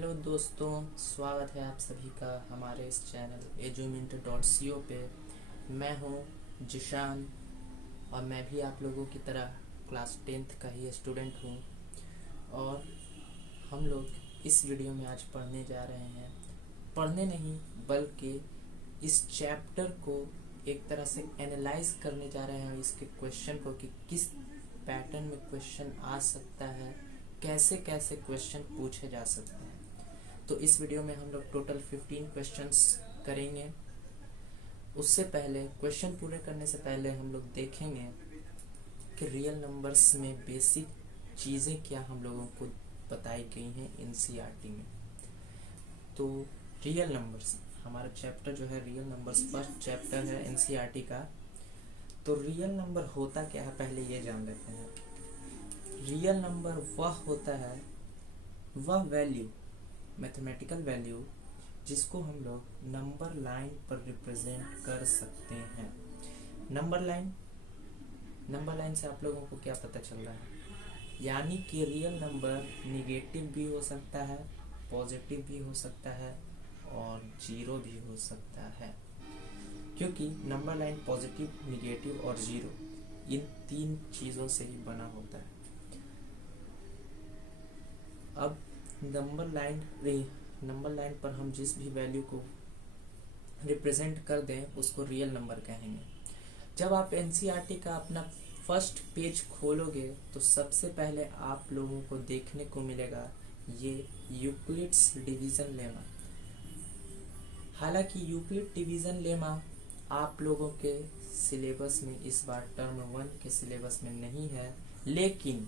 Hello दोस्तों, स्वागत है आप सभी का हमारे इस चैनल eduminter.co पे। मैं हूँ जिशान और मैं भी आप लोगों की तरह क्लास 10th का ही स्टूडेंट हूँ। और हम लोग इस वीडियो में आज पढ़ने जा रहे हैं, पढ़ने नहीं बल्कि इस चैप्टर को एक तरह से एनालाइज करने जा रहे हैं, इसके क्वेश्चन को कि किस पैटर्न में क्वेश्चन आ सकता है, कैसे कैसे क्वेश्चन पूछे जा सकते हैं। तो इस वीडियो में हम लोग टोटल 15 क्वेश्चंस करेंगे। उससे पहले क्वेश्चन पूरे करने से पहले हम लोग देखेंगे कि रियल नंबर्स में बेसिक चीज़ें क्या हम लोगों को बताई गई हैं एनसीईआरटी में। तो रियल नंबर्स हमारा चैप्टर जो है रियल नंबर्स फर्स्ट चैप्टर है एनसीईआरटी का। तो रियल नंबर होता क्या है पहले ये जान लेते हैं। रियल नंबर वह होता है, वह वैल्यू, मैथमेटिकल वैल्यू जिसको हम लोग नंबर लाइन पर रिप्रेजेंट कर सकते हैं। नंबर लाइन से आप लोगों को क्या पता चल रहा है, यानी कि रियल नंबर निगेटिव भी हो सकता है, पॉजिटिव भी हो सकता है और जीरो भी हो सकता है, क्योंकि नंबर लाइन पॉजिटिव, निगेटिव और जीरो इन तीन चीज़ों से ही बना होता है। अब नंबर लाइन पर हम जिस भी वैल्यू को रिप्रेजेंट कर दें उसको रियल नंबर कहेंगे। जब आप एनसीईआरटी का अपना फर्स्ट पेज खोलोगे तो सबसे पहले आप लोगों को देखने को मिलेगा ये यूक्लिड्स डिवीज़न लेमा। हालांकि यूक्लिड डिवीज़न लेमा आप लोगों के सिलेबस में इस बार टर्म 1 के सिलेबस में नहीं है, लेकिन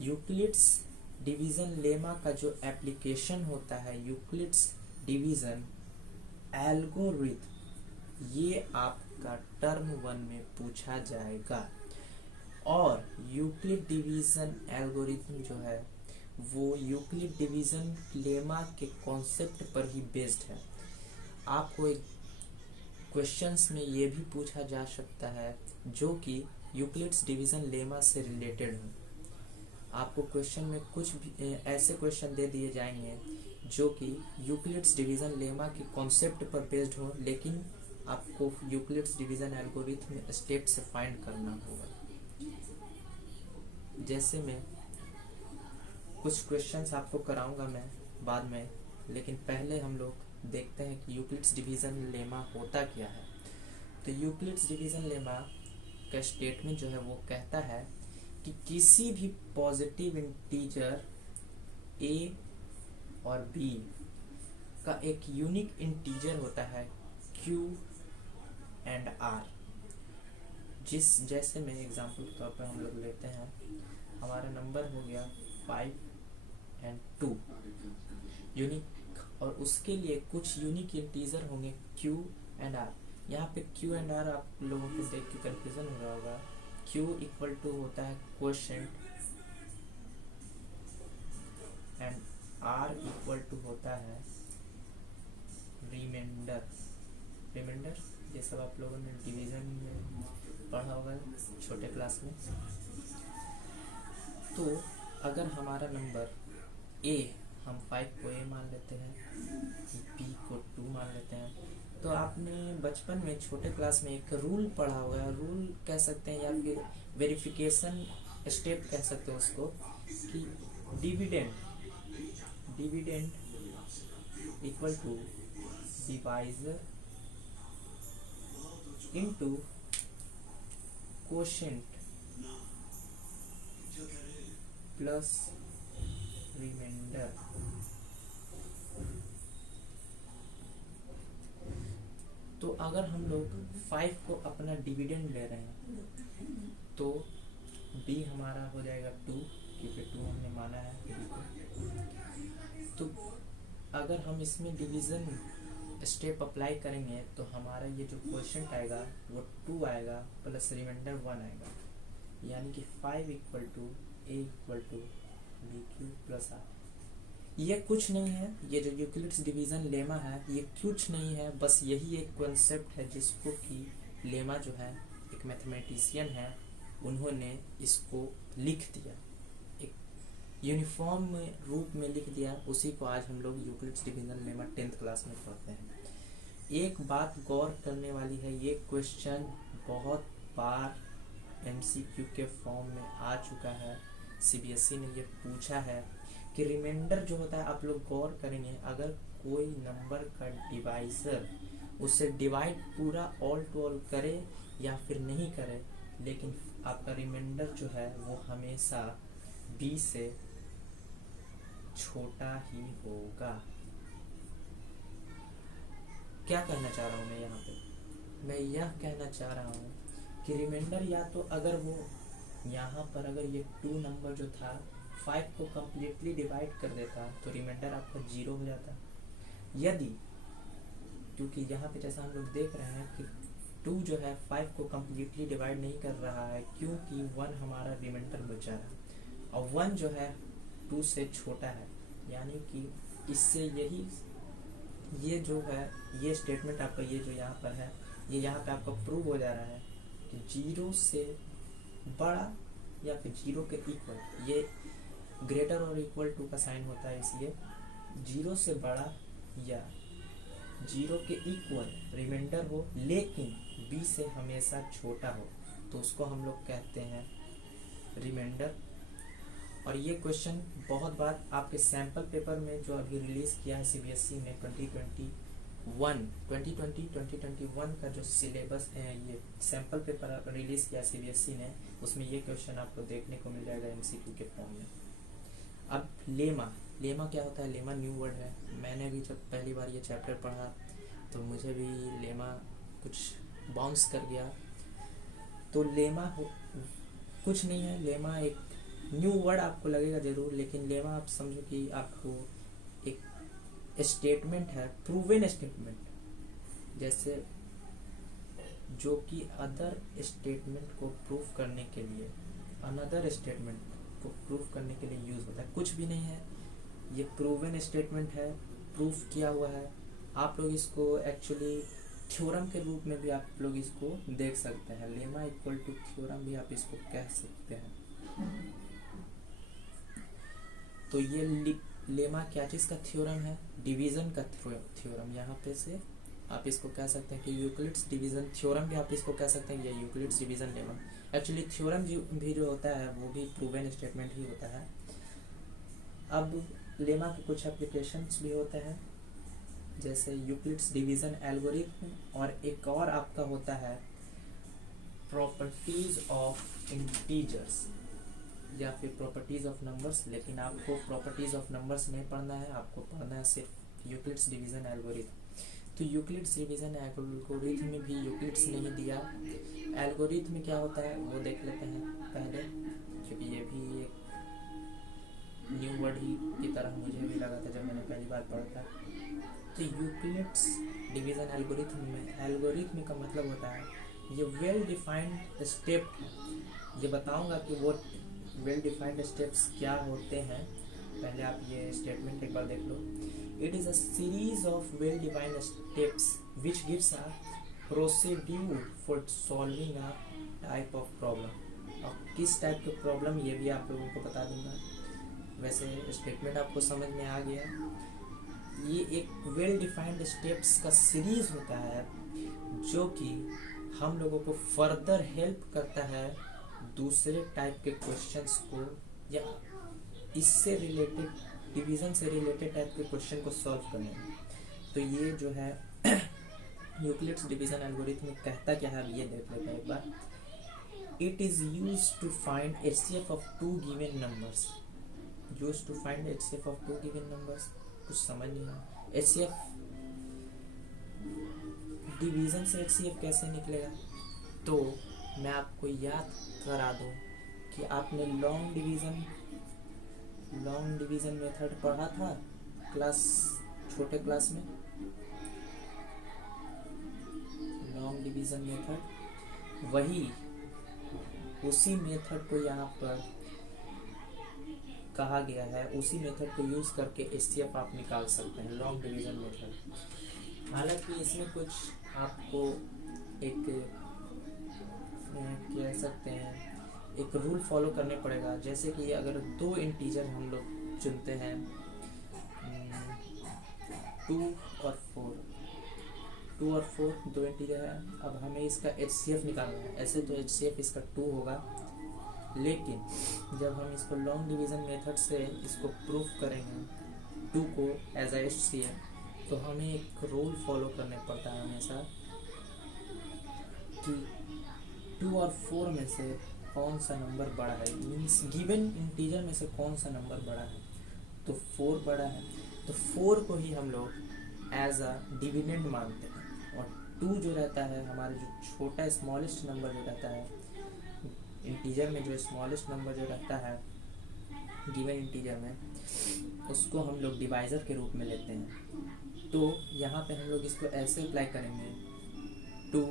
यूक्लिड्स डिवीज़न लेमा का जो एप्लीकेशन होता है, यूक्लिड्स डिवीज़न एल्गोरिथम, ये आपका टर्म 1 में पूछा जाएगा। और यूक्लिड डिवीज़न एल्गोरिथम जो है वो यूक्लिड डिवीज़न लेमा के कॉन्सेप्ट पर ही बेस्ड है। आपको एक क्वेश्चंस में ये भी पूछा जा सकता है जो कि यूक्लिड्स डिवीज़न लेमा से रिलेटेड हो। आपको क्वेश्चन में कुछ भी ऐसे क्वेश्चन दे दिए जाएंगे जो कि यूक्लिड्स डिवीज़न लेमा के कॉन्सेप्ट पर बेस्ड हो, लेकिन आपको यूक्लिड्स डिवीज़न एल्गोरिथम स्टेप से फाइंड करना होगा। जैसे मैं कुछ क्वेश्चंस आपको कराऊंगा मैं बाद में, लेकिन पहले हम लोग देखते हैं कि यूक्लिड्स डिवीज़न लेमा होता क्या है। तो यूक्लिड्स डिवीज़न लेमा का स्टेटमेंट जो है वो कहता है कि किसी भी पॉजिटिव इंटीजर a और b का एक यूनिक इंटीजर होता है q एंड r। जैसे में एग्जांपल के तौर पर हम लोग लेते हैं, हमारा नंबर हो गया 5 एंड 2 यूनिक, और उसके लिए कुछ यूनिक इंटीजर होंगे q एंड r। यहाँ पे q एंड r आप लोगों को देख के कंफ्यूजन हो रहा होगा। q इक्वल टू होता है quotient and r equal to होता है रिमाइंडर। ये सब आप लोगों ने डिवीजन में पढ़ा होगा छोटे क्लास में। तो अगर हमारा नंबर a, हम 5 को a मान लेते हैं, b को 2 मान लेते हैं, तो आपने बचपन में छोटे क्लास में एक रूल पढ़ा होगा, रूल कह सकते हैं या फिर वेरिफिकेशन स्टेप कह सकते हैं उसको, कि dividend equal to divisor into quotient plus remainder. तो अगर हम लोग 5 को अपना डिविडेंड ले रहे हैं तो b हमारा हो जाएगा 2, क्योंकि 2 हमने माना है b को। तो अगर हम इसमें डिवीज़न स्टेप अप्लाई करेंगे तो हमारा ये जो क्वेश्चन आएगा वो 2 आएगा प्लस रिमाइंडर 1 आएगा, यानी कि 5 equal to a equal to b q plus r। ये कुछ नहीं है, ये जो यूक्लिड्स डिवीज़न लेमा है ये कुछ नहीं है, बस यही एक कॉन्सेप्ट है जिसको कि लेमा जो है एक मैथमेटिशियन है, उन्होंने इसको लिख दिया। यूनिफॉर्म रूप में लिख दिया, उसी को आज हम लोग Euclid's division lemma 10th class में पढ़ते हैं। एक बात गौर करने वाली है, ये क्वेश्चन बहुत बार एमसीक्यू के फॉर्म में आ चुका है। सीबीएसई ने ये पूछा है कि रिमाइंडर जो होता है, आप लोग गौर करेंगे, अगर कोई नंबर का डिवाइजर उससे डिवाइड पूरा ऑल टू ऑल करे या फिर नहीं करे, लेकिन आपका रिमाइंडर जो है वो हमेशा 20 से छोटा ही होगा। क्या कहना चाह रहा हूँ मैं यहाँ पे? मैं यह कहना चाह रहा हूँ कि रिमाइंडर या तो अगर वो यहाँ पर अगर ये 2 नंबर जो था 5 को कम्प्लीटली डिवाइड कर देता तो रिमाइंडर आपका 0 हो जाता। यदि, क्योंकि यहाँ पे जैसा हम लोग देख रहे हैं कि 2 जो है 5 को कम्प्लीटली डिवाइड नहीं कर रहा है, क्योंकि 1 हमारा रिमाइंडर बचा है और 1 जो है 2 से छोटा है, यानी कि इससे यही ये जो है ये स्टेटमेंट आपका ये जो यहाँ पर है, ये यहाँ पे आपका प्रूव हो जा रहा है कि 0 से बड़ा या फिर 0 के इक्वल, ये ग्रेटर और इक्वल टू का साइन होता है, इसलिए 0 से बड़ा या 0 के इक्वल रिमाइंडर हो लेकिन 20 से हमेशा छोटा हो तो उसको हम लोग कहते हैं रिमाइंडर। और ये क्वेश्चन बहुत बार आपके सैम्पल पेपर में जो अभी रिलीज़ किया है सीबीएसई ने 2021 का जो सिलेबस है, ये सैम्पल पेपर रिलीज़ किया सीबीएसई ने, उसमें ये क्वेश्चन आपको देखने को मिल जाएगा एमसीक्यू के फॉर्म में। अब लेमा क्या होता है? लेमा न्यू वर्ड है। मैंने भी जब पहली बार ये चैप्टर पढ़ा तो मुझे भी लेमा कुछ बाउंस कर गया। तो लेमा कुछ नहीं है, लेमा एक न्यू वर्ड आपको लगेगा ज़रूर, लेकिन लेमा आप समझो कि आपको एक स्टेटमेंट है, प्रूवन स्टेटमेंट, जैसे जो कि अदर स्टेटमेंट को प्रूव करने के लिए, अनदर स्टेटमेंट को प्रूव करने के लिए यूज़ होता है। कुछ भी नहीं है, ये प्रूवन स्टेटमेंट है, प्रूफ किया हुआ है। आप लोग इसको एक्चुअली थ्योरम के रूप में भी आप लोग इसको देख सकते हैं। लेमा इक्वल टू थ्योरम भी आप इसको कह सकते हैं। तो ये लेमा क्या चीज़ का थ्योरम है? डिवीज़न का थ्योरम। यहाँ पे से आप इसको कह सकते हैं कि यूक्लिड्स डिवीज़न थ्योरम भी आप इसको कह सकते हैं, या Euclid's division lemma. Actually theorem भी जो होता है वो भी प्रूवन स्टेटमेंट ही होता है। अब लेमा के कुछ एप्लीकेशंस भी होते हैं, जैसे यूक्लिड्स डिवीज़न एल्गोरिथम, और एक और आपका होता है प्रॉपर्टीज़ ऑफ इंटीजर्स या फिर प्रॉपर्टीज़ ऑफ नंबर्स। लेकिन आपको प्रॉपर्टीज़ ऑफ नंबर्स नहीं पढ़ना है, आपको पढ़ना है सिर्फ यूक्लिड्स डिवीज़न एल्गोरिथम। तो यूक्लिड्स डिवीज़न एल्गोरिथम में भी यूक्लिड्स नहीं दिया। एल्गोरिथम में क्या होता है वो देख लेते हैं पहले, क्योंकि ये भी एक न्यू वर्ड ही की तरह मुझे भी लगा था जब मैंने पहली बार पढ़ा था। तो यूक्लिड्स डिवीज़न एल्गोरिथम में, एल्गोरिथम का मतलब होता है ये वेल डिफाइंड स्टेप। ये बताऊंगा कि वो वेल डिफाइंड स्टेप्स क्या होते हैं। पहले आप ये स्टेटमेंट एक बार देख लो। It is a series of well defined steps which gives a procedure for solving a type of problem. और किस टाइप के प्रॉब्लम ये भी आप लोगों को बता दूंगा। वैसे स्टेटमेंट आपको समझ में आ गया। ये एक वेल डिफाइंड स्टेप्स का सीरीज होता है जो कि हम लोगों को फर्दर हेल्प करता है दूसरे टाइप के क्वेश्चंस को या इससे रिलेटेड, डिवीज़न से रिलेटेड टाइप के क्वेश्चन को सॉल्व करने में। तो ये जो है यूक्लिड्स डिवीज़न एल्गोरिथम में कहता क्या है ये देख लेते हैं एक बार। It is use to find HCF of 2 given numbers. Use to find HCF of 2 given numbers, कुछ समझ नहीं आया। HCF डिवीज़न से HCF कैसे निकलेगा? तो मैं आपको याद करा दूं कि आपने लॉन्ग डिवीज़न मेथड पढ़ा था छोटे क्लास में। लॉन्ग डिवीज़न मेथड, वही उसी मेथड को यहाँ पर कहा गया है। उसी मेथड को यूज़ करके HCF आप निकाल सकते हैं, लॉन्ग डिवीज़न मेथड। हालांकि इसमें कुछ आपको एक कह सकते हैं एक रूल फॉलो करने पड़ेगा। जैसे कि अगर दो इंटीजर हम लोग चुनते हैं 2 और 4, 2 और 4 दो इंटीजर है। अब हमें इसका HCF निकालना है। ऐसे तो HCF इसका 2 होगा, लेकिन जब हम इसको लॉन्ग डिवीज़न मेथड से इसको प्रूफ करेंगे 2 को एज अ HCF, तो हमें एक रूल फॉलो करने पड़ता है हमेशा कि 2 और 4 में से कौन सा नंबर बड़ा है, मीन्स गिवन इंटीजर में से कौन सा नंबर बड़ा है। तो 4 बड़ा है, तो 4 को ही हम लोग एज अ डिविडेंड मानते हैं। और 2 जो रहता है हमारा जो छोटा स्मॉलेस्ट नंबर जो रहता है इंटीजर में, जो स्मॉलेस्ट नंबर जो रहता है गिवन इंटीजर में, उसको हम लोग डिवाइज़र के रूप में लेते हैं। तो यहाँ पे हम लोग इसको ऐसे अप्लाई करेंगे 2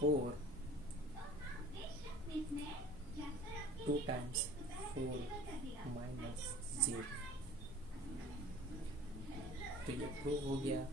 4 2 टाइम्स 4 माइनस 0। तो ये प्रूव हो गया।